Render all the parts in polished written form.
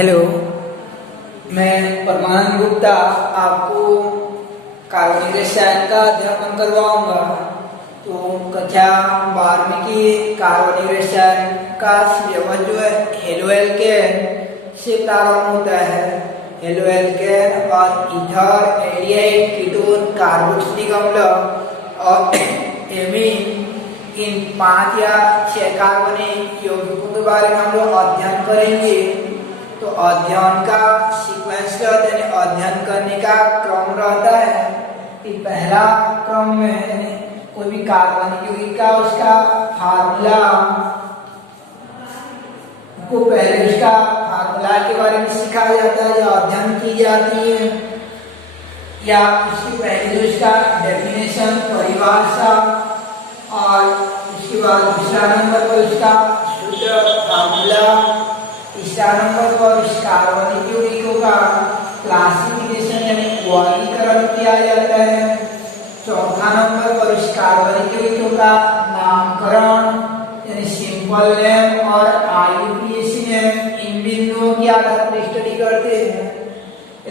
Hello, मैं परमानंद गुप्ता आपको कार्बनिक रसायन का अध्यापन करवाऊंगा। तो कक्षा 12वीं की कार्बनिक रसायन का सिलेबस जो है हेलोएल्केन से प्रारंभ होता है। हेलोएल्केन और ईथर, एल्डिहाइड, कीटोन, कार्बोक्सिलिक अम्ल और एमीन, इन 5 या 6 कार्बनिक यौगिकों के बारे में हम लोग अध्ययन करेंगे। तो अध्ययन का सीक्वेंस यानी अध्ययन करने का क्रम रहता है कि पहला क्रम में कोई भी कार्बनिक यौगिक का उसका फार्मूला को पहले उसका फार्मूला के बारे में सिखाया जाता है या अध्ययन की जाती है, या उसके पहले जो उसका डेफिनेशन परिभाषा, और उसके बाद दूसरा नंबर पर उसका सूत्र फार्मूला, तीसरा नंबर पर इस कार्बनिक यौगिकों का क्लासिफिकेशन यानी वर्गीकरण किया जाता है। चौथा नंबर पर इस कार्बनिक यौगिकों का नामकरण यानी सिंपल नेम और IUPAC नेम, इन बिंदुओं के आधार पर स्टडी करते हैं।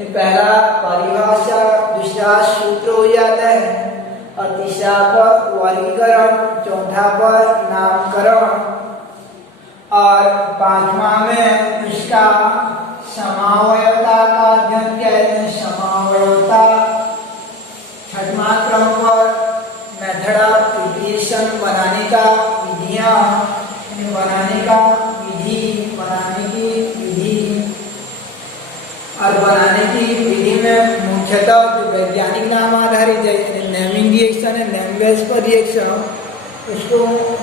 पहला परिभाषा, दूसरा सूत्र हो जाता है, और तीसरा पर वर्गीकरण, चौथा पर नामकरण, और 5वां में उसका समावयवता का अध्ययन किया जाता है। समावयवता 6वां क्रम पर मेथड ऑफ प्रिपरेशन, बनाने का विधियां, बनाने का विधि, बनाने की विधि, और बनाने की विधि में मुख्यतः जो वैज्ञानिक नाम आधारित है नेमिंग रिएक्शन है, नेम बेस पर रिएक्शन, उसको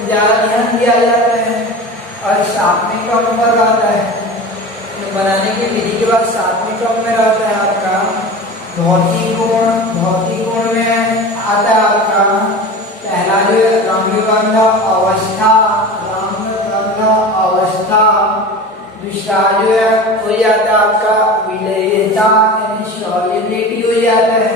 ज्यादा ध्यान दिया जाता है। और 7वें क्रम पर रहता है बनाने की विधि के बाद 7वें क्रम में रहता है आपका भौतिक गुण। भौतिक गुण में आता है आपका पहला जो है रंगबंध अवस्था, रंगबंध अवस्था। दूसरा जो है हो जाता है आपका विलयता यानी सॉल्युबिलिटी हो जाता है,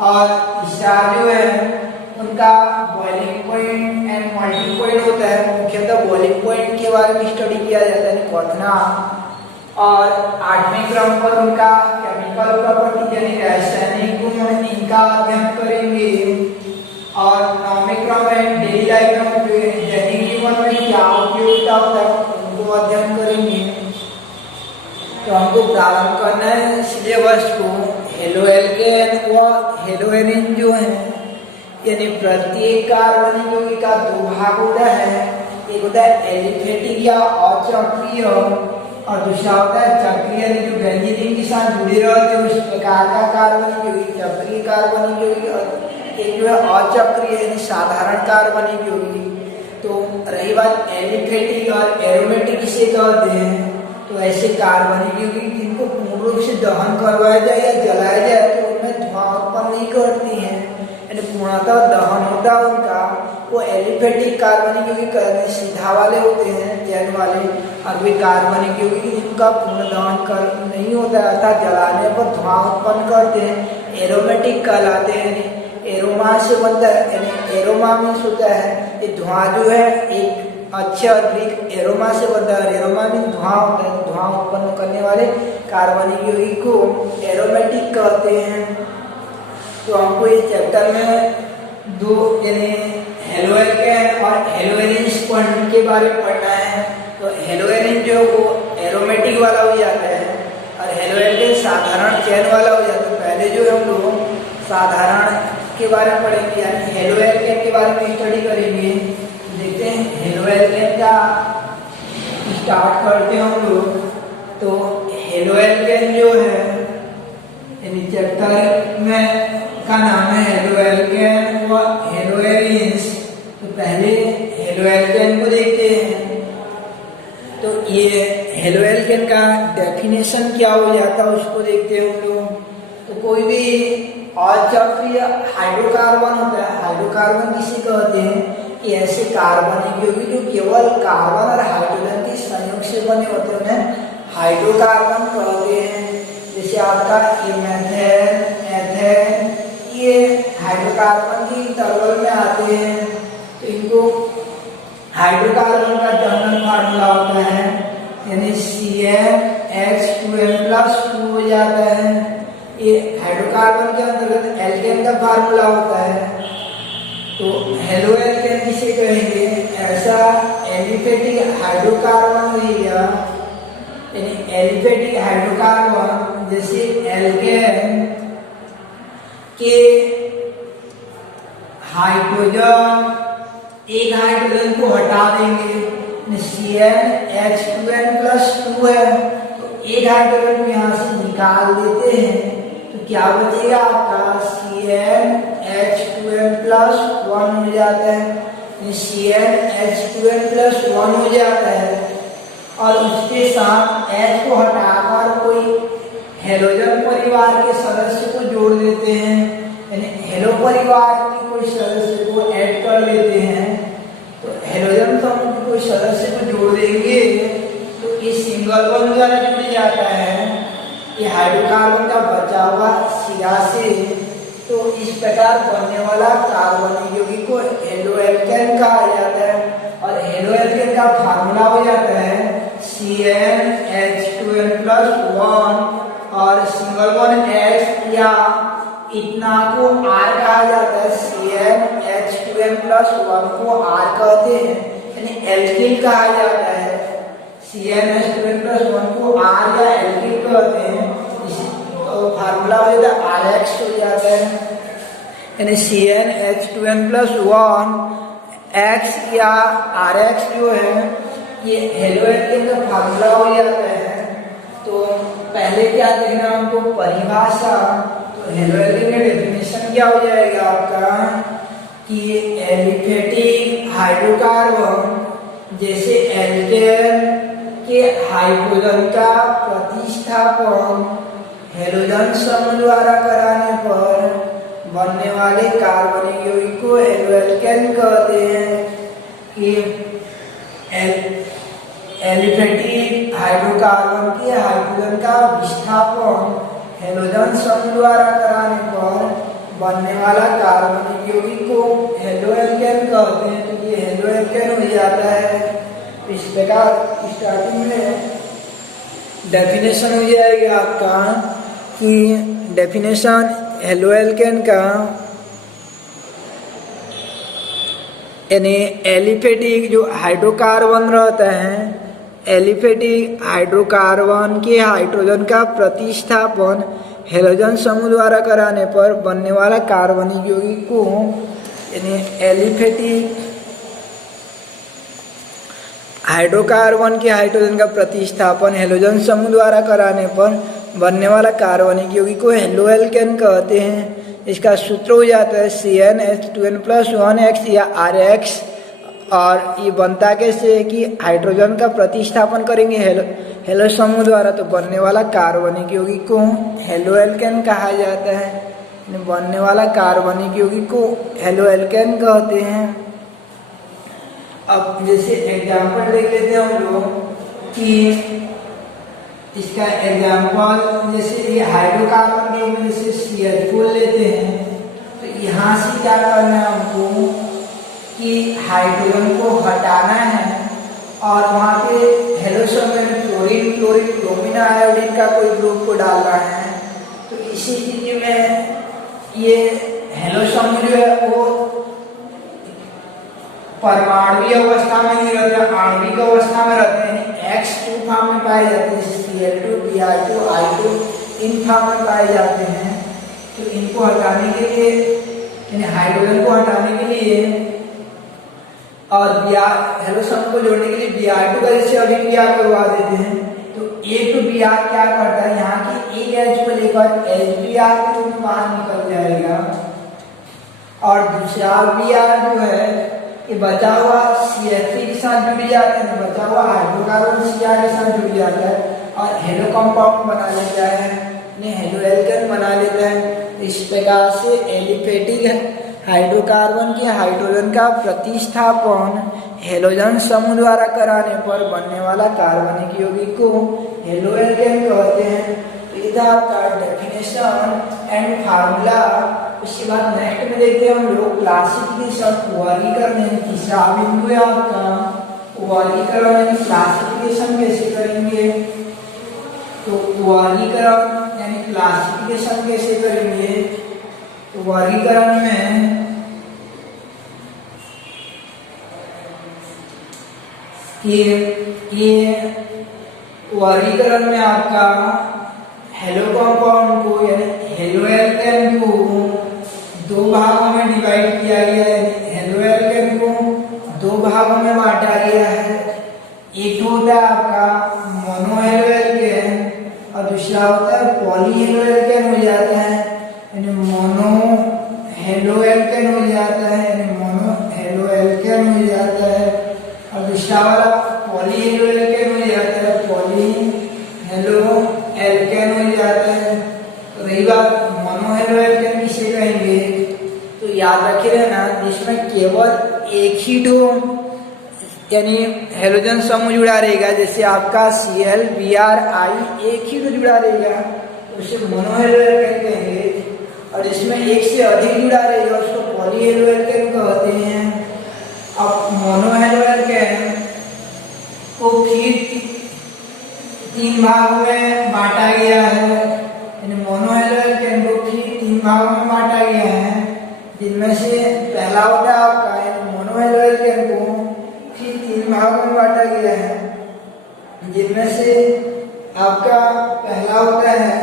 और तीसरा जो है उनका boiling point and melting point होता है। मुख्यतः बॉइलिंग पॉइंट के बारे में स्टडी किया जाता है क्वथना। और 8वें क्रम पर उनका केमिकल प्रॉपर्टी यानी रासायनिक गुण, इनका अध्ययन करेंगे। और 9वें क्रम में डेली लाइफ में दैनिक जीवन में क्या उपयोगिता होता है उनको अध्ययन करेंगे। तो हमको प्रारंभ करना है सिलेबस को। हेलोएल्केन व हेलोएरिन जो है यानी प्रत्येक कार्बनिक यौगिक का 2 भाग होता है। एक होता है एलिफेटिक या अचक्रीय, और दूसरा होता है चक्रीय यानी जो बेंजीन के साथ जुड़े रहते हैं उस प्रकार का कार्बनिक यौगिक, चक्रीय कार्बनिक यौगिक। एक जो है अचक्रीय यानी साधारण कार्बनिक यौगिक। तो रही बात एलिफेटिक और एरोमेटिक किसे कहते हैं, तो ऐसे कार्बनिक यौगिक जिनको पूर्ण रूप से दहन करवाया जाए या जलाया जाए तो उनमें धुआं उत्पन्न नहीं करती हैं, यानी पूर्णतः दहन होता है उनका, वो एलिफेटिक कार्बनिक यौगिक सीधा वाले होते हैं, चैन वाले। और वे कार्बनिक यौगिक जिनका पूर्ण दहन कर नहीं होता है अर्थात जलाने पर धुआं उत्पन्न करते हैं, एरोमेटिक कहलाते हैं। एरोमा से बनता है यानी एरोमा मीन्स होता है ये धुआं जो है एक अक्षर ग्रीक एरोमा से बनता है, एरोमा मीन्स धुआं होता है। धुआं उत्पन्न करने वाले कार्बनिक यौगिक को एरोमेटिक कहते हैं। तो हमको ये चैप्टर में 2 यानी हेलोएल्केन और हेलोएरिन पॉइंट के बारे में पढ़ना है। तो हेलोएरिन जो वो एरोमेटिक वाला हो जाता है और हेलोएल्केन साधारण चैन वाला हो जाता है। पहले जो हम लोग साधारण के बारे में पढ़ेंगे यानी हेलोएल्केन के बारे में स्टडी करेंगे। देखते हैं हेलोएल्केन का स्टार्ट करते हैं हम लोग। तो हेलोएल्केन जो है यानी चैप्टर में का नाम है हेलोएल्केन व हेलोएरिन्स। तो पहले हेलोएल्केन को देखते हैं। तो ये हेलोएल्केन का डेफिनेशन क्या हो जाता है उसको देखते हैं हम लोग। तो कोई भी अचक्रीय हाइड्रोकार्बन होता है, हाइड्रोकार्बन किसे कहते हैं कि ऐसे कार्बनिक यौगिक जो केवल कार्बन और हाइड्रोजन के संयोग से बने होते हैं हाइड्रोकार्बन कहते हैं। जैसे आपका मीथेन, एथेन, ये हाइड्रोकार्बन की तरवल में आते हैं। तो इनको हाइड्रोकार्बन का जनरल फार्मूला होता है यानी CN H2n+2 हो जाता है। ये हाइड्रोकार्बन के अंतर्गत एल्केन का फार्मूला होता है। तो हेलो एल्केन किसे कहेंगे? ऐसा एलिफेटिक हाइड्रोकार्बन रहेगा, यानी एलिफेटिक हाइड्रोकार्बन जैसे एल्केन के हाइड्रोजन, एक हाइड्रोजन को हटा देंगे, CnH2n+2 है, तो एक हाइड्रोजन को यहाँ से निकाल देते हैं, तो क्या बचेगा आपका? CnH2n+1 हो जाता है, CnH2n+1 हो जाता है। और उसके साथ H को हटाकर कोई हेलोजन परिवार के सदस्य को जोड़ देते हैं, यानी हेलो परिवार के कोई सदस्य को ऐड कर देते हैं। तो हेलोजन समूह के कोई सदस्य को जोड़ देंगे तो इस सिंगल बॉन्ड द्वारा जुड़ जाता है ये हाइड्रोकार्बन का बचा हुआ सिरा से। तो इस प्रकार बनने वाला कार्बनिक यौगिक को हेलो एल्केन कहा जाता है। और हेलो एल्केन का फार्मूला हो जाता है CnH2n+1 और सिंगल बॉन्ड H या इतना को R कहा जाता है। CnH2n+1 को R कहते हैं, यानी एल्किल कहा जाता है। CnH2n+1 को R या एल्किल कहते हैं। तो फार्मूला हो जाता है RX हो जाता है, यानी CnH2n+1 X या RX जो है ये हेलो एल्केन का फार्मूला हो जाता है। तो पहले क्या देखना हमको? परिभाषा। तो हेलो एल्केन का डेफिनेशन क्या हो जाएगा आपका कि एलिफेटिक हाइड्रोकार्बन जैसे एल्केन के हाइड्रोजन का प्रतिस्थापन हेलोजन समूह द्वारा कराने पर बनने वाले कार्बनिक यौगिक को हेलो एल्केन कहते हैं। कि एलिफेटिक हाइड्रोकार्बन के हाइड्रोजन का विस्थापन हेलोजन समूह द्वारा कराने पर बनने वाला कार्बनिक यौगिक को हेलो एल्केन कहते हैं। तो ये हेलो एल्केन हो जाता है। इस प्रकार स्टार्टिंग में डेफिनेशन हो जाएगा आपका कि डेफिनेशन हेलो एल्केन का, यानी एलिफेटिक जो हाइड्रोकार्बन रहता है, एलिफेटिक हाइड्रोकार्बन के हाइड्रोजन का प्रतिस्थापन हेलोजन समूह द्वारा कराने पर बनने वाला कार्बनिक यौगिक को, यानी एलिफेटिक हाइड्रोकार्बन के हाइड्रोजन का प्रतिस्थापन हेलोजन समूह द्वारा कराने पर बनने वाला कार्बनिक यौगिक को हेलो एल्केन कहते हैं। इसका सूत्र हो जाता है CnH2n+1X या RX। और ये बनता कैसे है कि हाइड्रोजन का प्रतिस्थापन करेंगे हेलो समूह द्वारा, तो बनने वाला कार्बनिक यौगिक को हेलो एल्केन कहा जाता है। बनने वाला कार्बनिक यौगिक को हेलो एल्केन कहते हैं। अब जैसे एग्जाम्पल देख लेते हैं हम लोग कि इसका एग्जाम्पल जैसे ये हाइड्रोकार्बन के में जैसे CH4 लेते हैं, तो यहाँ से क्या करना है हमको कि हाइड्रोजन को हटाना है और वहाँ पे हेलो समूह में क्लोरीन, क्लोरीन, ब्रोमीन, आयोडीन का कोई ग्रुप को डालना है। तो इसी स्थिति में ये हेलो समूह जो है वो परमाणुीय अवस्था में नहीं रहते, आणविक अवस्था में रहते हैं। X2 फॉर्म में पाए जाते हैं, Cl2, Br2, I2 in form में पाए जाते हैं। तो इनको हटाने के लिए, यानी हाइड्रोजन को हटाने के लिए और हेलो समूह को जोड़ने के लिए Br2 का जैसे अभिक्रिया करवा देते हैं। तो एक तो Br क्या करता है, यहाँ की एक H को लेकर HBr के रूप में बाहर निकल जाएगा और दूसरा Br जो है ये बचा हुआ CH3 के साथ जुड़ जाता है, बचा हुआ हाइड्रोकार्बन Cr के साथ जुड़ जाता है और हेलो कंपाउंड बना लेता है, हेलो एल्केन बना लेता है। इस प्रकार से एलिफेटिक हाइड्रोकार्बन के हाइड्रोजन का प्रतिस्थापन हेलोजन समूह द्वारा कराने पर बनने वाला कार्बनिक यौगिक को हेलो एल्केन कहते हैं। तो ये था आपका डेफिनेशन एंड फार्मूला। उसके बाद नेक्स्ट में देखते हैं हम लोग क्लासिफिकेशन, वर्गीकरण। तीसरा बिंदु है आपका वर्गीकरण, क्लासिफिकेशन कैसे करेंगे। तो वर्गीकरण यानी क्लासिफिकेशन कैसे करेंगे? तो वर्गीकरण में ये वर्गीकरण में आपका हेलो कंपाउंड को यानी हेलो एल्केन को दो भागों में डिवाइड किया गया है। हेलो एल्केन को दो भागों में बांटा गया है। एक होता है आपका मोनो हेलो एल्केन और दूसरा होता है पॉली हेलो एल्केन हो जाता है, यानी मोनो हेलो एल्केन हो जाता है, यानी मोनो हेलो एल्केन हो जाता है और दूसरा वाला पॉली हेलो एल्केन हो जाता है, पॉली हेलो एल्केन हो जाता है। तो रही बात मोनो हेलो एल्केन किसे कहेंगे? तो याद रखे रहना जिसमें केवल एक ही दो यानी हेलोजन समूह जुड़ा रहेगा, जैसे आपका Cl Br एक ही तो जुड़ा रहेगा तो उसे मोनो हेलो एल्केन कहेंगे, और जिसमें एक से अधिक जुड़ा रहेगा उसको पॉली हेलो एल्केन कहते हैं। अब मोनो हेलो एल्केन को फिर तीन भागों में बांटा गया है, यानी मोनो हेलो एल्केन को फिर तीन भागों में बांटा गया है, जिनमें से पहला होता है आपका यानी मोनो हेलो एल्केन को फिर तीन भागों में बांटा गया है, जिनमें से आपका पहला होता है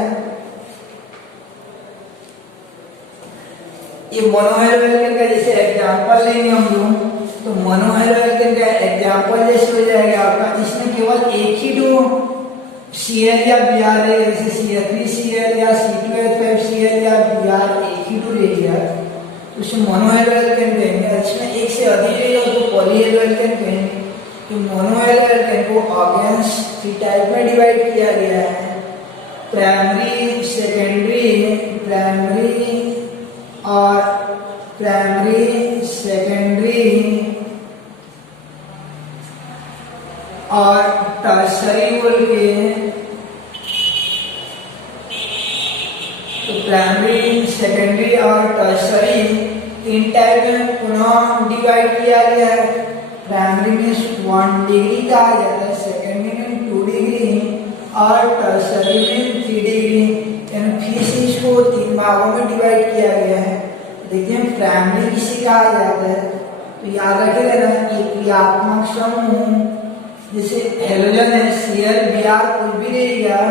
ये मोनो हेलो एल्केन का। जैसे एग्जांपल लेंगे हम लोग तो मोनो हेलो एल्केन का एग्जांपल जैसे हो जाएगा आपका, इसमें केवल एक ही दो Cl या Br है, जैसे CH3Cl या C2H5Cl या Br एक ही दो रहेगा उसे मोनो हेलो एल्केन कहेंगे। इसमें एक से अधिक रहेगा उसको पॉली हेलो एल्केन कहेंगे। तो मोनो हेलो एल्केन को ऑर्गेन्स थ्री टाइप में डिवाइड किया गया है, प्राइमरी, सेकेंडरी और टर्शरी बोल के। तो प्राइमरी, सेकेंडरी और टर्शरी तीन टाइप में पुनः डिवाइड किया गया है। प्राइमरी में 1 डिग्री कहा जाता है, सेकेंडरी में 2 डिग्री और टर्शरी में 3 डिग्री, यानी फिर से इसको तीन भागों में डिवाइड किया गया है। देखिए प्राइमरी किसे कहा जाता है? तो याद रखिएगा ना एक क्रियात्मक समूह, जैसे हेलोजन है Cl Br कोई भी रहेगा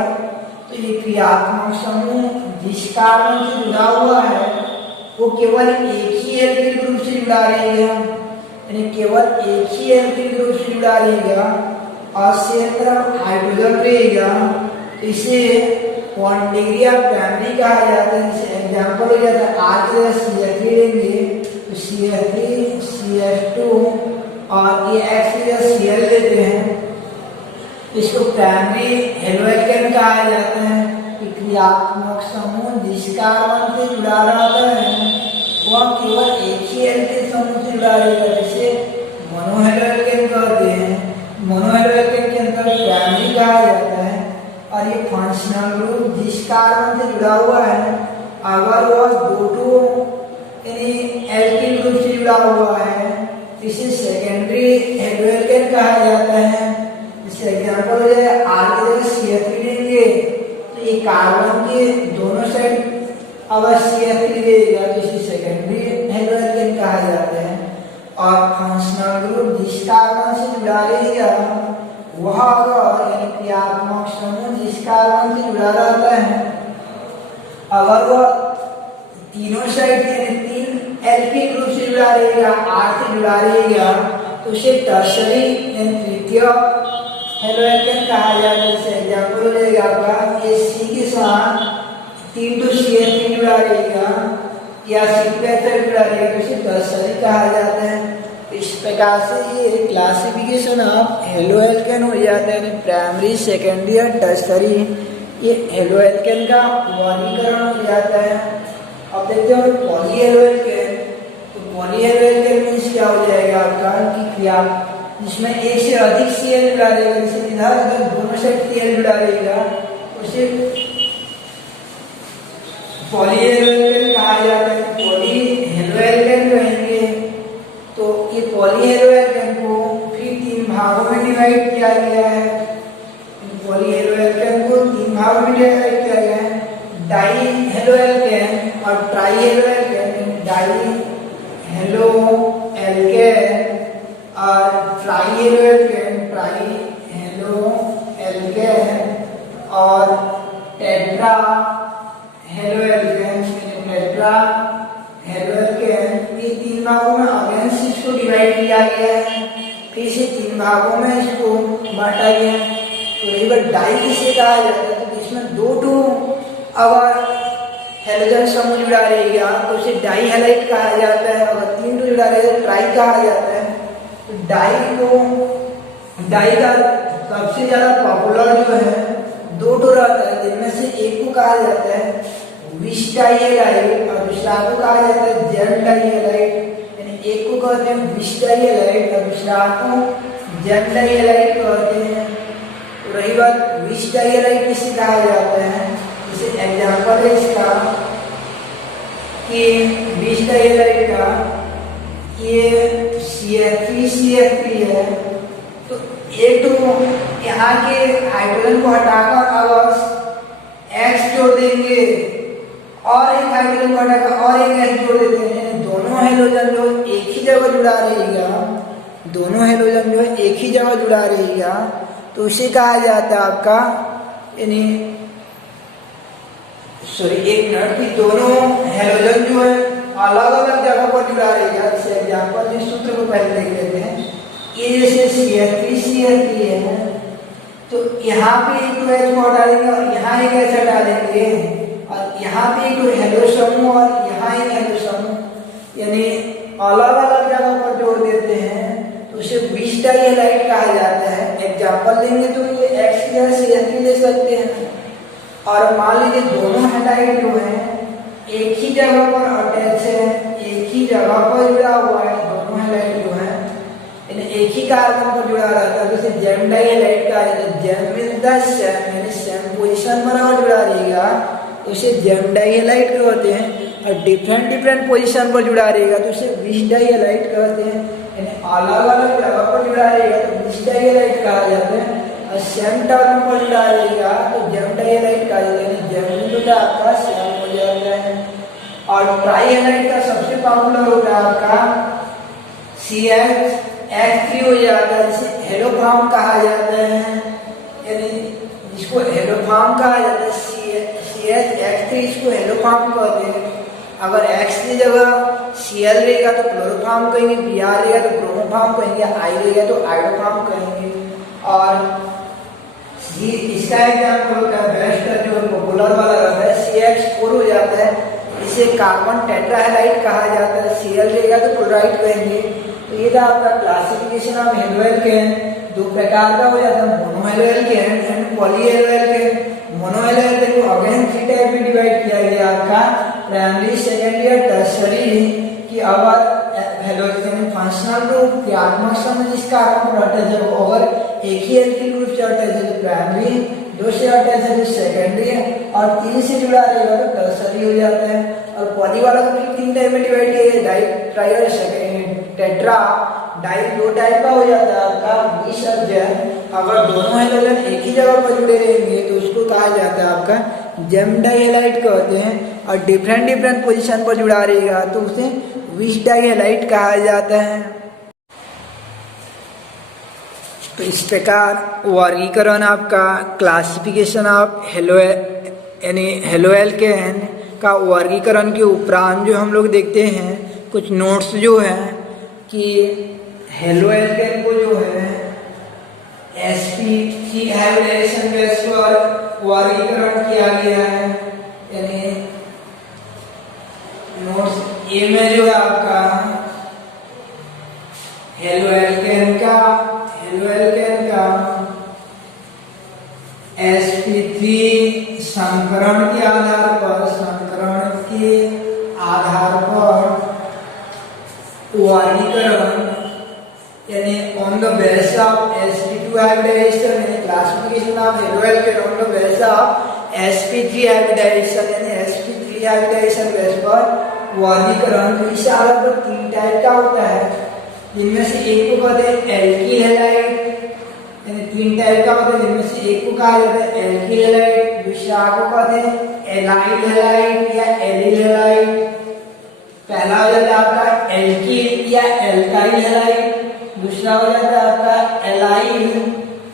तो ये क्रियात्मक समूह जिस कार्बन से जुड़ा हुआ है वो केवल एक ही एल्किल ग्रुप से जुड़ा रहेगा, यानी केवल एक ही एल्किल ग्रुप से जुड़ा रहेगा और सेम तरफ हाइड्रोजन रहेगा। तो इसे 1 डिग्री ऑफ प्राइमरी कहा जाता है। जैसे एग्जांपल हो जाता है आज के CH3 लेंगे तो CH3 CH2 और ये Cl लेते हैं, इसको प्राइमरी हेलो एल्केन कहा जाता है। क्रियात्मक समूह जिस कार्बन से जुड़ा रहता है वह केवल एक ही एल्केन समूह से जुड़ा रहेगा, जैसे मोनो हेलो एल्केन कहते हैं। मोनो हेलो एल्केन के अंदर प्राइमरी कहा जाता है और ये फंक्शनल ग्रुप जिस कार्बन से जुड़ा हुआ है अगर वह दो यानी एल्किल ग्रुप से जुड़ा हुआ है इसे सेकेंडरी हेलो एल्केन कहा जाता है। जैसे एग्जांपल हो जाए आर के जगह CH3 लेंगे तो ये कार्बन के दोनों साइड अगर CH3 रहेगा तो इसे सेकेंडरी हेलो एल्केन कहा जाता है। और फंक्शनल ग्रुप जिस कार्बन से जुड़ा रहेगा वह अगर यानी क्रियात्मक समूह जिस कार्बन से जुड़ा रहता है अगर वह तीनों साइड यानी तीन एल्किल ग्रुप से जुड़ा रहेगा, आर से जुड़ा रहेगा तो उसे टर्शरी यानी तृतीय हेलो एल्केन कहा जाता है। जैसे एग्जांपल हो जाएगा आपका ये C के साथ 3 तो CH3 जुड़ा रहेगा या C2H5 जुड़ा रहेगा तो उसे टर्शरी कहा जाता है। इस प्रकार से ये क्लासिफिकेशन ऑफ हेलो एल्केन हो जाता है, यानी प्राइमरी, सेकेंडरी और टर्शरी ये हेलो एल्केन का वर्गीकरण हो जाता है। अब देखते हैं पॉली हेलो एल्केन। तो पॉली हेलो एल्केन मींस क्या हो जाएगा आपका कि क्रिया जिसमें एक से अधिक Cl जुड़ा रहेगा, जैसे इधर उधर दोनों साइड Cl जुड़ा रहेगा उसे पॉली हेलो एल्केन कहा जाता है। पॉली हेलो एल्केन कहेंगे। तो ये पॉली हेलो एल्केन को फिर तीन भागों में डिवाइड किया गया है। पॉली हेलो एल्केन को तीन और tri halo alkane, tri halo alkane और tetra halo alkane, tetra halo alkane. ये 3 भागों में अगेन इसको डिवाइड किया गया है, फिर से 3 भागों में इसको बांटा गया है। तो यही बार डाई किसे कहा जाता है, तो इसमें 2 अगर हेलोजन समूह जुड़ा रहेगा तो उसे डाई हैलाइड कहा जाता है, अगर 3 जुड़ा रहेगा तो ट्राई कहा जाता है। तो डाई का सबसे ज्यादा पॉपुलर जो है 2 रहता है, जिनमें से एक को कहा जाता है विश डाई हैलाइड और दूसरा को कहा जाता है जेम डाई हैलाइड। यानी एक को कहते हैं विश डाई हैलाइड और दूसरा को जेम डाई हैलाइड कहते हैं। तो रही बात विश डाई हैलाइड किसे कहा जाता है, जैसे एग्जाम्पल है इसका कि विश डाई हैलाइड का ये CF3 है। तो एक तो यहाँ के हाइड्रोजन को हटाकर अगर X जोड़ देंगे और एक हाइड्रोजन को हटाकर और एक X जोड़ देते हैं, दोनों हेलोजन जो एक ही जगह जुड़ा रहेगा, दोनों हेलोजन जो एक ही जगह जुड़ा रहेगा तो उसे कहा जाता है आपका, यानी सॉरी एक मिनट, कि दोनों हेलोजन जो है अलग अलग जगह पर जुड़ा रहेगा। जैसे एग्जाम्पल जिस सूत्र को पहले देख लेते हैं, ये जैसे CF3 है तो यहाँ पे एक H को हटा देंगे और यहाँ एक H हटा देंगे और यहाँ पे एक हेलो समूह और यहाँ एक हेलो समूह, यानी अलग अलग जगह पर जोड़ देते हैं तो उसे विश डाई हैलाइड कहा जाता है। एग्जाम्पल देंगे तो ये X या CF3 ले सकते हैं। और मान लीजिए दोनों हैलाइड जो है एक ही जगह पर अटैच है, एक ही जगह पर जुड़ा हुआ है, दोनों हैलाइड जो है एक ही कार्बन पर जुड़ा रहता है, जैसे जेम डाई हैलाइड कहा जाता है। जेम मींस द सेम, यानी सेम पोजीशन पर अगर जुड़ा रहेगा तो उसे जेम डाई हैलाइड कहते हैं, और डिफरेंट पोजीशन पर जुड़ा रहेगा तो उसे विश डाई हैलाइड कहते हैं। यानी अलग अलग जगह पर जुड़ा रहेगा तो विश डाई हैलाइड कहा जाता है, और सेम टर्म पर जुड़ा रहेगा तो जेम डाई हैलाइड कहा जाता है। जेम जो है आपका सेम हो जाता है। और ट्राई हैलाइड का सबसे पॉपुलर होता है आपका CH3 हो जाता है, जिसे हेलोफॉर्म कहा जाता है, यानी जिसको हेलोफॉर्म कहा जाता है। CH3 इसको हेलोफॉर्म कहते हैं। अगर X की जगह Cl रहेगा तो क्लोरोफॉर्म कहेंगे, Br रहेगा तो ब्रोमोफॉर्म कहेंगे, I रहेगा तो आइडोफॉर्म कहेंगे। और इसका एग्जाम्पल होता है बेस्ट जो पॉपुलर वाला रहता है CH4 हो जाता है, इसे कार्बन टेट्राहैलाइड कहा जाता है। Cl रहेगा तो क्लोराइड कहेंगे। तो ये था आपका क्लासिफिकेशन ऑफ हेलो एल्केन। 2 प्रकार का हो जाता है, mono halo alkane and poly halo alkane. Mono halo alkane को अगेन 3 टाइप में डिवाइड किया गया आपका, प्राइमरी, सेकेंडरी और टर्शियरी। कि अगर हेलोजन फंक्शनल ग्रुप क्रियात्मक समूह जिस कार्बन पर अटैच है वो अगर एक ही एल्किल ग्रुप से अटैच है तो प्राइमरी, 2 से अटैच है तो सेकेंडरी और 3 से जुड़ा रहेगा तो टर्शियरी हो जाता है। और पॉली वाला को 3 टाइप में डिवाइड किया गया, डाई, ट्राई और सेकेंडरी। टेट्रा डाई 2 टाइप का हो जाता है आपका, विश और जेम। अगर दोनों हेलोजन एक ही जगह पर जुड़े रहेंगे तो उसको कहा जाता है आपका जेम डाई हैलाइड कहते हैं, और डिफरेंट पोजीशन पर जुड़ा रहेगा तो उसे विश डाई हैलाइड कहा जाता है। तो इस प्रकार वर्गीकरण आपका क्लासिफिकेशन ऑफ हेलो यानी हेलो एल्केन का वर्गीकरण के उपरांत जो हम लोग देखते हैं कुछ नोट्स जो है कि हेलो एल्केन को जो है sp3 हाइब्रिडाइजेशन बेस पर वर्गीकरण किया गया है। यानी नोट्स ए में जो है आपका हेलो एल्केन का sp3 संकरण के आधार पर वर्गीकरण, यानी on the base of sp2 hybridization, यानी classification of halo alkane on the base of sp3 hybridization, यानी sp3 हाइब्रिडाइजेशन बेस पर वर्गीकरण। तो इस आधार पर 3 टाइप का होता है, जिनमें से एक को कहते हैं एल्किल हैलाइड, यानी 3 टाइप का होता है, जिनमें से एक को कहा जाता है एल्किल हैलाइड, दूसरा को कहते हैं एलाइल हैलाइड या एलिल हैलाइड। पहला हो जाता है आपका एल्किल या एल्काइल हैलाइड, दूसरा हो जाता है आपका एलाइल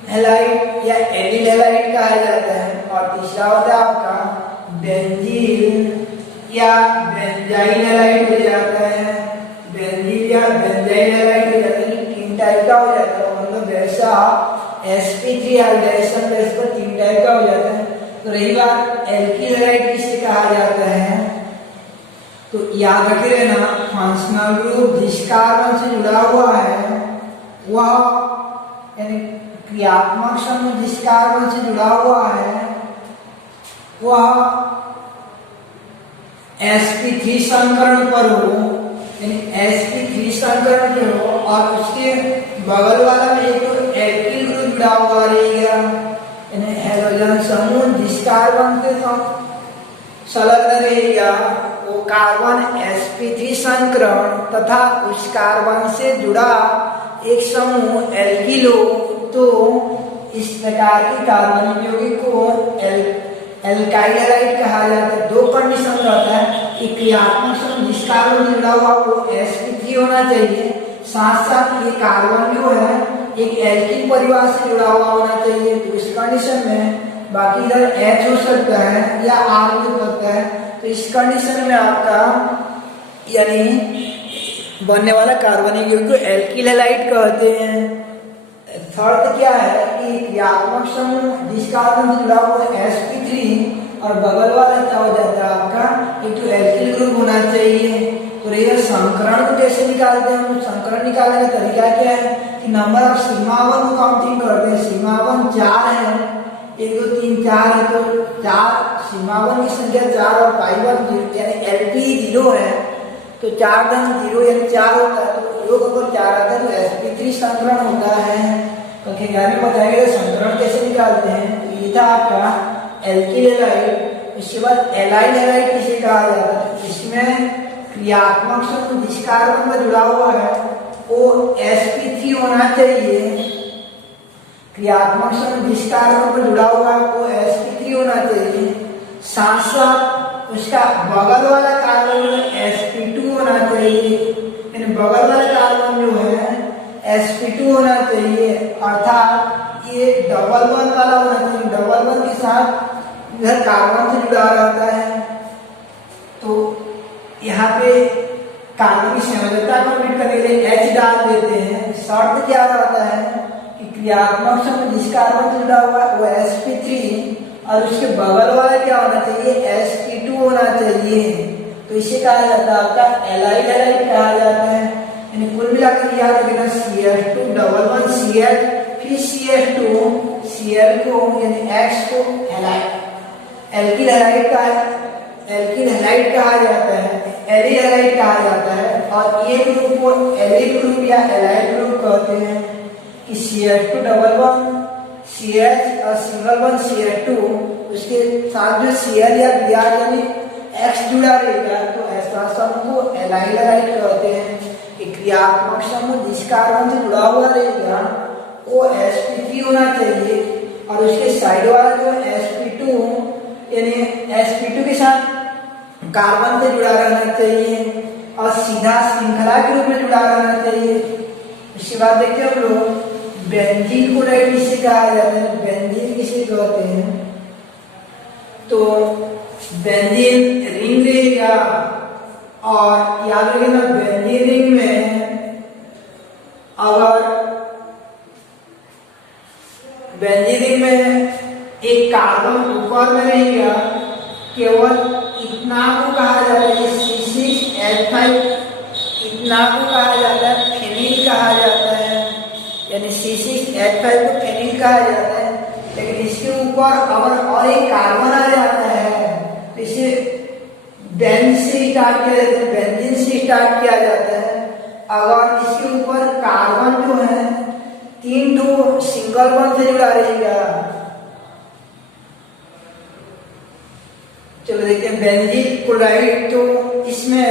हैलाइड या एडिल हैलाइड कहा जाता है। और तीसरा होता है आपका बेंजील या बेंजाइल हैलाइड हो जाता है। बेंजील या बेंजाइल हैलाइड हो जाता है। तीन टाइप का हो जाता है, मतलब वैसा sp3 हाइड्रेशन बेस पर तीन टाइप का हो जाता है। तो रही बात एल्किल हैलाइड किसे कहा जाता है, तो याद रखे रहना फंक्शनल ग्रुप जिस कार्बन से जुड़ा हुआ है वह यानी क्रियात्मक समूह जिस कार्बन से जुड़ा हुआ है वह sp3 संकरण पर हो, यानी sp3 संकरण पे हो और उसके बगल वाला में एक एल्किल ग्रुप जुड़ा हुआ रहेगा, यानी हैलोजन समूह जिस कार्बन के संलग्न रहेगा वो कार्बन sp3 संकरण तथा उस कार्बन से जुड़ा एक समूह एल्किल हो, तो इस प्रकार की कार्बनिक यौगिक को एल्काइल हैलाइड कहा जाता है। दो कंडीशन रहता है कि क्रियात्मक समूह जिस कार्बन से जुड़ा हुआ वो sp3 होना चाहिए, साथ साथ ये कार्बन जो है एक एल्किल परिवार से जुड़ा हुआ होना चाहिए। तो इस कंडीशन में बाकी इधर H हो सकता है या R हो सकता है, तो इस कंडीशन में आपका यानी बनने वाला कार्बनिक यौगिक को एल्किल हैलाइड कहते हैं। शर्त क्या है कि क्रियात्मक समूह जिस कार्बन से जुड़ा हुआ sp3 और बगल वाला क्या हो जाता है आपका एक तो एल्किल ग्रुप होना चाहिए। तो ये संकरण को कैसे निकालते हैं हम, संकरण निकालने का तरीका क्या है कि नंबर ऑफ सीमावन को काउंटिंग करते हैं। सीमावन 4 है, 1 2 3 4 है, तो 4 सीमावन की संख्या 4 और पाई 1 यानी LP 0 है, तो 4 धन 0 यानी 4 होता है, तो योग अगर 4 आता है तो sp3 संकरण होता है। तो ज्ञान में बताएंगे संकरण कैसे निकालते हैं। तो ये था आपका एल्किल हैलाइड। इसके बाद एलाइल हैलाइड किसे कहा जाता है, इसमें क्रियात्मक समूह जिस कार्बन पर जुड़ा हुआ है वो sp3 होना चाहिए। क्रियात्मक समूह जिस कार्बन पर जुड़ा हुआ है वो sp3 होना चाहिए, साथ साथ उसका बगल वाला कार्बन sp2 होना चाहिए, यानी बगल वाला कार्बन जो है sp2 होना चाहिए, अर्थात ये डबल बॉन्ड वाला होना चाहिए। डबल बॉन्ड के साथ इधर कार्बन से जुड़ा रहता है, तो यहाँ पे कार्बन की सांद्रता कंप्लीट करने के लिए H डाल देते हैं। शर्त क्या रहता है कि क्रियात्मक समूह जिस कार्बन से जुड़ा हुआ है वो sp3 और उसके बगल वाला क्या होना चाहिए sp2 होना चाहिए। तो इसे कहा जाता है आपका एलाइल हैलाइड कहा जाता है। यानी कुल मिलाकर याद रखना CH2 डबल बॉन्ड Cl फिर CH2 Cl को यानी X को हैलाइड एल्किल हैलाइड का एल्किल हैलाइड कहा जाता है, एलिल हैलाइड कहा जाता है। और ये ग्रुप को एलिल ग्रुप या एलाइल ग्रुप कहते हैं कि CH2 डबल बॉन्ड CH और सिंगल बॉन्ड CH2 उसके साथ जो Cl या Br यानी X जुड़ा रहेगा, तो ऐसा समूह को एलाइल हैलाइड कहते हैं। कि क्रियात्मक समूह जिस कार्बन से जुड़ा हुआ रहेगा वो sp3 होना चाहिए और उसके साइड वाला जो sp2 यानी sp2 के साथ कार्बन से जुड़ा रहना चाहिए और सीधा श्रृंखला के रूप में जुड़ा रहना चाहिए। इसके बाद देखिए हम लोग बेंजीन क्लोराइड किसे कहा जाता है, बेंजीन किसे कहते हैं, तो बेंजीन रिंग रहेगा और याद रखिएगा बेंजीन रिंग में अगर बेंजीन रिंग में एक कार्बन ऊपर में रहेगा, केवल इतना को कहा जाता है C6H5, इतना को कहा जाता है फेनिल कहा जाता है, यानी C6H5 को फेनिल कहा जाता है। लेकिन इसके ऊपर अगर और एक कार्बन आ जाता है तो इसे बेंज से स्टार्ट किया जाता है, बेंजीन से स्टार्ट किया जाता है। अगर इसके ऊपर कार्बन जो है 3 ठो सिंगल बॉन्ड से जुड़ा रहेगा, चलो देखते हैं बेंजीन क्लोराइड। तो इसमें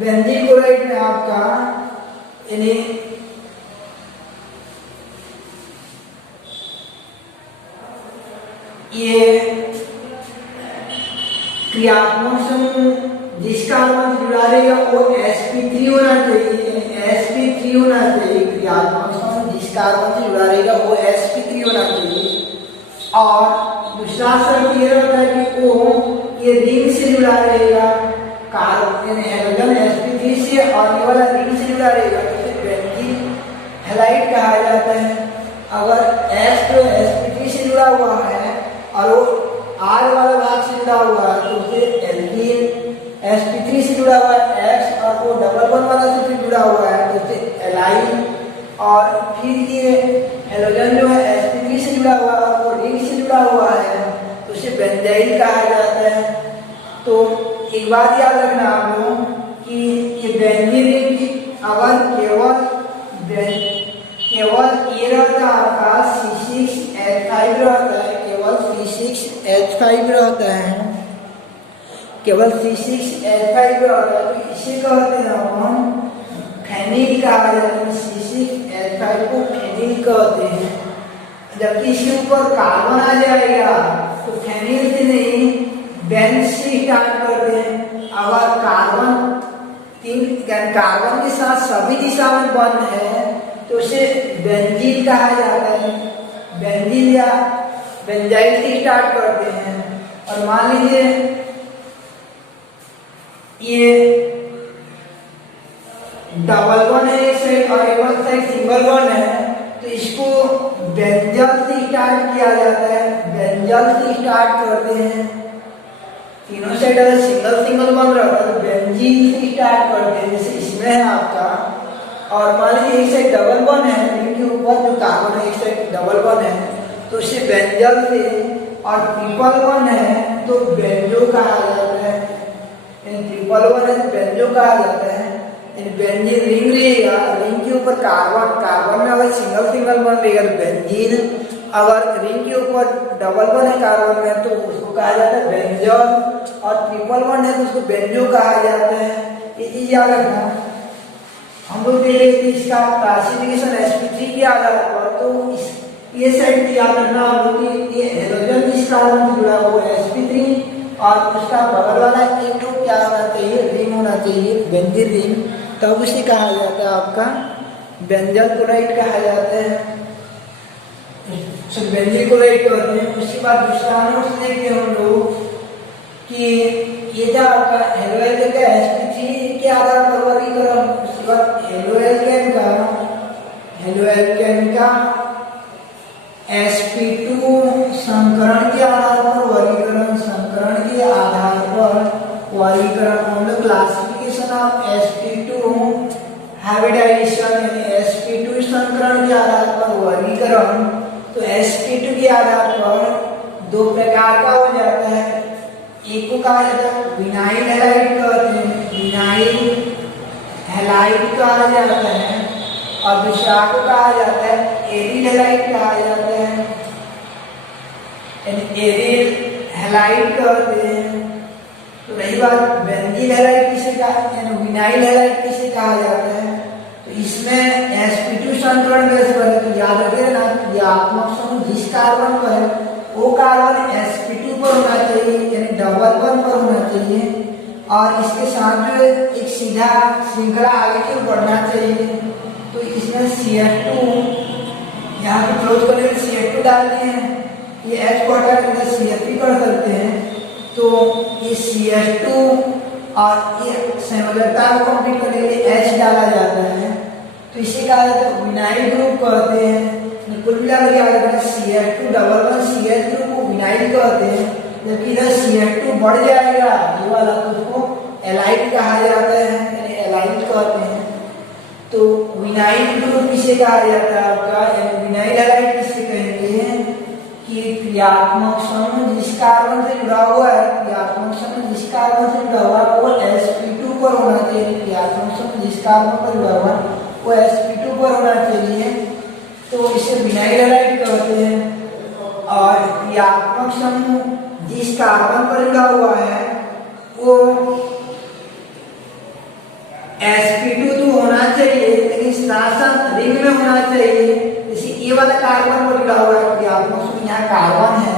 बेंजीन क्लोराइड में आपका यानी ये क्रियात्मक समूह जिस कार्बन से जुड़ा रहेगा वो sp3 होना चाहिए, sp3 होना चाहिए। क्रियात्मक समूह जिस कार्बन से जुड़ा रहेगा वो sp3 होना चाहिए। और दूसरा शर्त ये होता है कि वो ये रिंग से जुड़ा रहेगा, कार्बन हाइड्रोजन sp3 से, और ये वाला रिंग से जुड़ा रहेगा तो इसे बेंजीन हैलाइड कहा जाता है। अगर S जो sp3 से जुड़ा हुआ है और वो R वाला भाग से जुड़ा हुआ है तो उसे एल्कीन, sp3 से जुड़ा हुआ है X और वो डबल बॉन्ड वाला से जुड़ा हुआ है तो उसे एलाइन, और फिर ये हाइड्रोजन जो है sp3 से जुड़ा हुआ है और वो रिंग से जुड़ा हुआ है तो उसे बेंजाइल कहा जाता है। तो एक बात याद रखना आप लोग कि ये बेंजीन रिंग अगर केवल ये रहता है आपका C6H5 रहता है, केवल C6H5 रहता है, केवल C6H5 रहता है तो इसे कहते हैं हम फेनिल कहा जाता है। C6H5 को फेनिल कहते हैं। जबकि इसके ऊपर कार्बन आ जाएगा तो फेनिल से नहीं बेंज से स्टार्ट करते हैं। अगर कार्बन के साथ सभी दिशा में बंद है तो उसे बेंजीन कहा जाता है, बेंजीन या बेंजाइल से स्टार्ट करते हैं। और मान लीजिए ये डबल बॉन्ड है एक साइड और एक साइड सिंगल बॉन्ड है तो इसको बेंजल से स्टार्ट किया जाता है, बेंजल से स्टार्ट करते हैं। तीनों साइड अगर सिंगल बॉन्ड रहता है तो बेंजीन से स्टार्ट करते हैं, जैसे इसमें है आपका। और मान लीजिए एक साइड डबल बॉन्ड है, इनके ऊपर जो कार्बन है एक साइड डबल बॉन्ड है तो इसे बेंजल से, और ट्रिपल बॉन्ड है तो बेंजो कहा जाता है। ट्रिपल बॉन्ड है तो बेंजो कहा जाता है। बेंजीन रिंग रहेगा, रिंग के ऊपर कार्बन में अगर सिंगल बॉन्ड रहेगा तो बेंजीन, अगर रिंग के ऊपर डबल बॉन्ड है कार्बन में तो उसको कहा जाता है बेंजोल, और ट्रिपल बॉन्ड है तो उसको बेंजो कहा जाता है। ये चीज याद रखना। हम लोग देख रहे थे इसका क्लासिफिकेशन sp3 के आधार पर, तो ये साइड याद रखना हम लोग कि ये हाइड्रोजन जिस कार्बन से जुड़ा हुआ है sp3 और उसका बगल वाला एक तो क्या होना चाहिए, रिंग होना चाहिए, बेंजीन रिंग, तब उसे कहा जाता है आपका बेंजल क्लोराइड कहा जाता है। बेंजीन क्लोराइड कहते हैं। उसके बाद दूसरा नोट्स देखते हैं हम लोग कि ये जो आपका हेलोएल्केन का sp3 के आधार पर वर्गीकरण, उसके बाद हेलोएल्केन का sp2 संकरण के आधार पर वर्गीकरण, संकरण के आधार पर वर्गीकरण। हम लोग क्लासिफिकेशन ऑफ sp2 हाइब्रिडाइजेशन यानी sp2 संकरण के आधार पर वर्गीकरण। तो sp2 के आधार पर दो प्रकार का हो जाता है। एक को कहा जाता है विनाइल हैलाइड कहते हैं, विनाइल हैलाइड कहा जाता है, और दूसरा को कहा जाता है एरिल हैलाइड कहा जाता है। एरिल हैलाइड कहते हैं। तो रही बात बेंजीन हैलाइड किसे कहा, यानी विनाइल हैलाइड किसे कहा जाता है, तो इसमें sp2 संकरण कैसे बने, तो याद रखिए ना, क्रियात्मक समूह जिस कार्बन पर है वो कार्बन sp2 पर होना चाहिए, यानी डबल बॉन्ड पर होना चाहिए, और इसके साथ जो एक सीधा श्रृंखला आगे की ओर बढ़ना चाहिए। तो इसमें CH2 यहाँ पे क्लोज करने के CH2 डालते हैं, ये H को हटा कर CH3 कर सकते हैं। तो ये CH2 और ये संयोजकता को कंप्लीट करने के लिए H डाला जाता है, तो इसे कहा जाता है विनाइल ग्रुप कहते हैं। कुल मिलाकर याद रखना CH2 double bond CH group को विनाइल कहते हैं। जबकि इधर CH2 बढ़ जाएगा ये वाला तो उसको एलाइड कहा जाता है, यानी एलाइड कहते हैं। तो विनाइल ग्रुप किसे कहा जाता है आपका, यानी विनाइल हैलाइड किसे कहेंगे कि क्रियात्मक समूह जिस कार्बन से जुड़ा हुआ है, क्रियात्मक समूह जिस कार्बन से जुड़ा हुआ है वो sp2 पर होना चाहिए। क्रियात्मक समूह जिस कार्बन पर जुड़ा हुआ है वो sp2 पर होना चाहिए, तो इसे विनाइल हैलाइड कहते हैं। और क्रियात्मक समूह जिस कार्बन पर जुड़ा हुआ है वो sp2 तो होना चाहिए, लेकिन साथ साथ रिंग में होना चाहिए। जैसे ये वाला कार्बन पर जुड़ा हुआ है, क्रियात्मक समूह यहाँ कार्बन है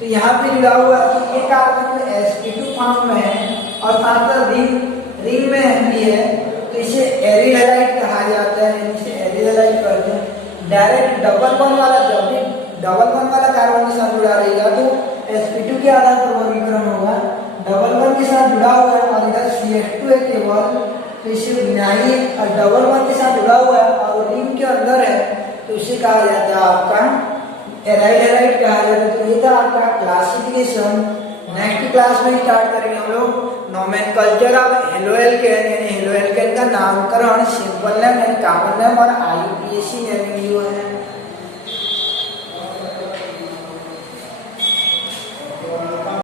तो यहाँ पे जुड़ा हुआ है, तो ये कार्बन sp2 फॉर्म में है और साथ में रिंग में भी है तो इसे एरिल हैलाइड कहा जाता है, इसे एरिल हैलाइड कहते हैं। डायरेक्ट डबल बॉन्ड वाला, जब भी डबल बॉन्ड वाला कार्बन के साथ जुड़ा रहेगा तो sp2 के आधार पर वर्गीकरण होगा। डबल बॉन्ड के साथ जुड़ा हुआ है और इधर CH2 है केवल, तो इसे नहीं, और डबल बॉन्ड के साथ जुड़ा हुआ है और रिंग के अंदर है तो इसे कहा जाता है आपका एराइल हैलाइड कहा जाता है। तो ये था आपका क्लासिफिकेशन। नेक्स्ट क्लास में स्टार्ट करेंगे हम लोग नोमेनकल्चर ऑफ हेलोएल्केन, यानी हेलोएल्केन का नामकरण, सिंपल नेम यानी कॉमन नेम और IUPAC नेम है।